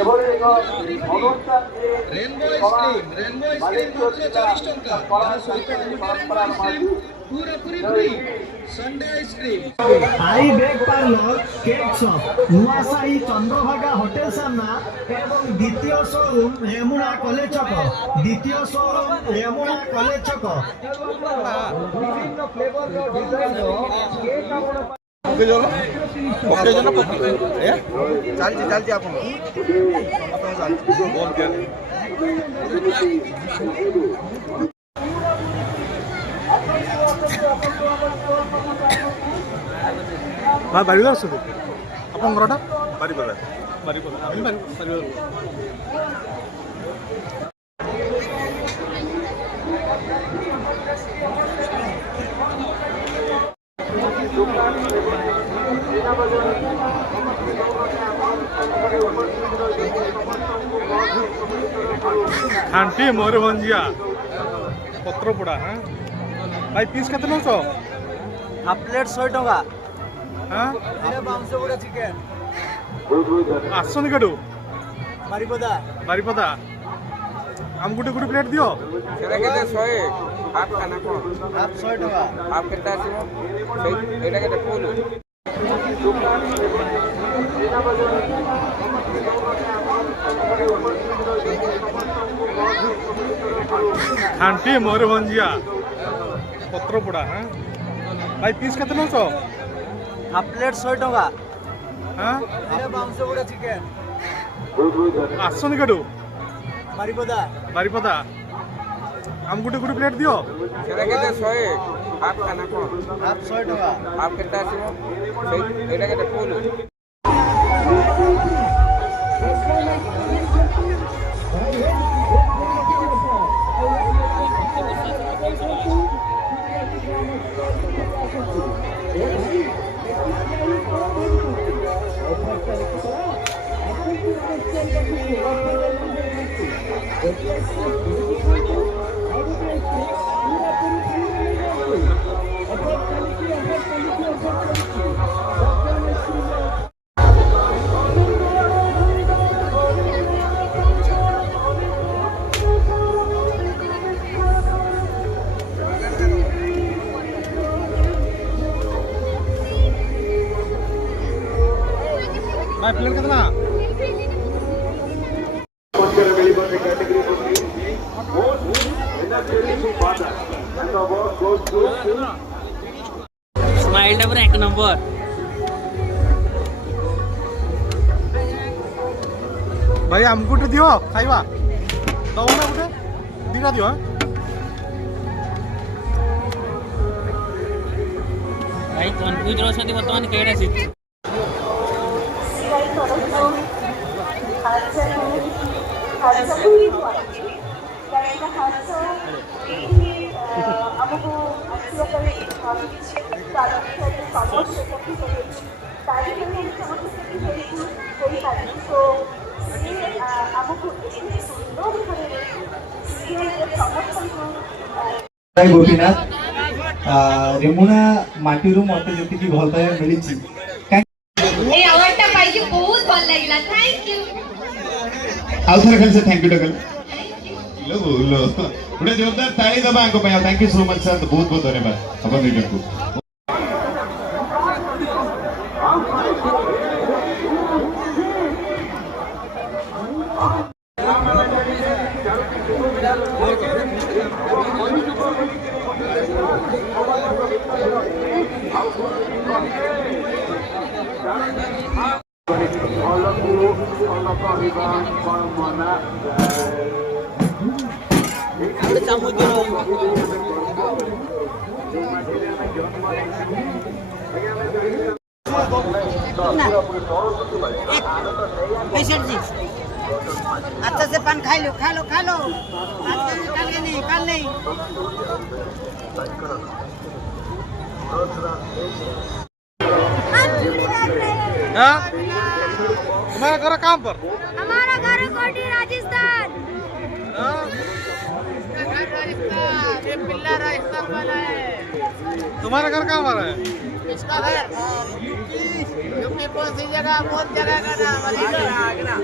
এবারে অনুষ্ঠানকে rainbow ice cream 40 টাকা পরম্পরার মাঝে পুরোপুরি free Sunday ice cream I bake parlour cake shop Nuasahi Chandrabhaga hotel सामना एवं द्वितीय शोरूम रेमुना कॉलेज छक द्वितीय शोरूम रेमुना कॉलेज छक विभिन्न फ्लेवर रो डिजाइन रो केक आपण पके जो ना पके ए चालची आपण बोल के हाँ बारी आस आप घरटा बारीपदा खांटी मयूरभंजिया पत्रपोड़ा हाँ भाई पीस के नौ हाफ प्लेट 100 टका हाँ चिकेन आसन केटू बारीपदा बारीपदा आम गुटे गुटे प्लेट दियो সেটা কেটে 100 হাফ খানা কোন हाफ 100 टका হাফ কেটে আসিব সেই এটা কেটে ফুল खांटी मयूरभंजिया पत्रपोड़ा हाँ भाई पीस के नौ हाफ प्लेट 100 टका हाँ चिकेन आसन केटू बारीपदा बारीपदा आम गुटे गुटे प्लेट दियो সেটা কেটে 100 হাফ খানা কোন हाफ 100 टका হাফ কেটে আসিব সেই এটা কেটে ফুল भाई प्लेट कितना स्माइल पर एक नंबर भाई आम गुटे दियो खाइबा दो ना गुटे दिना दियो भाई कन्फ्यूज रहते बर्तमान केड़ा सी गोपीनाथ रेमुना माटी मत जी भल पाइबा मिली बहुत भल लगिला थैंक यू आउ थरे खाली से थैंक यू टकल लो लो पुणे जोरदार ताली दबा आंको पे thank you so much sir बहुत बहुत धन्यवाद अपन लीडर को पेशेंट जी अच्छा से पान खा लो खा लो खा लो कल नहीं हाँ? तुम्हारा घर काम पर हमारा घर कोटी राजस्थान। ये पिल्ला राजस्थान वाला है। तुम्हारा घर कहाँ वाला है? इसका घर यूपी कौन सी जगह? बहुत जगह का नाम आगरा आगरा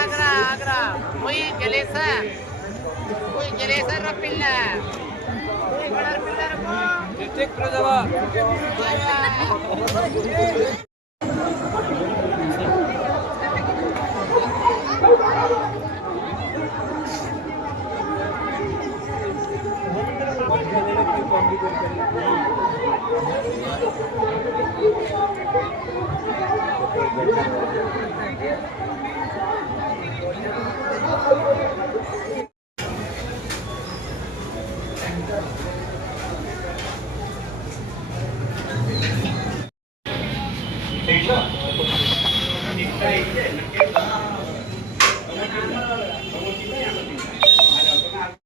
आगरा आगरा। वही जलेसर रा पिल्ला। कोई बड़ा पिल्ला रखो।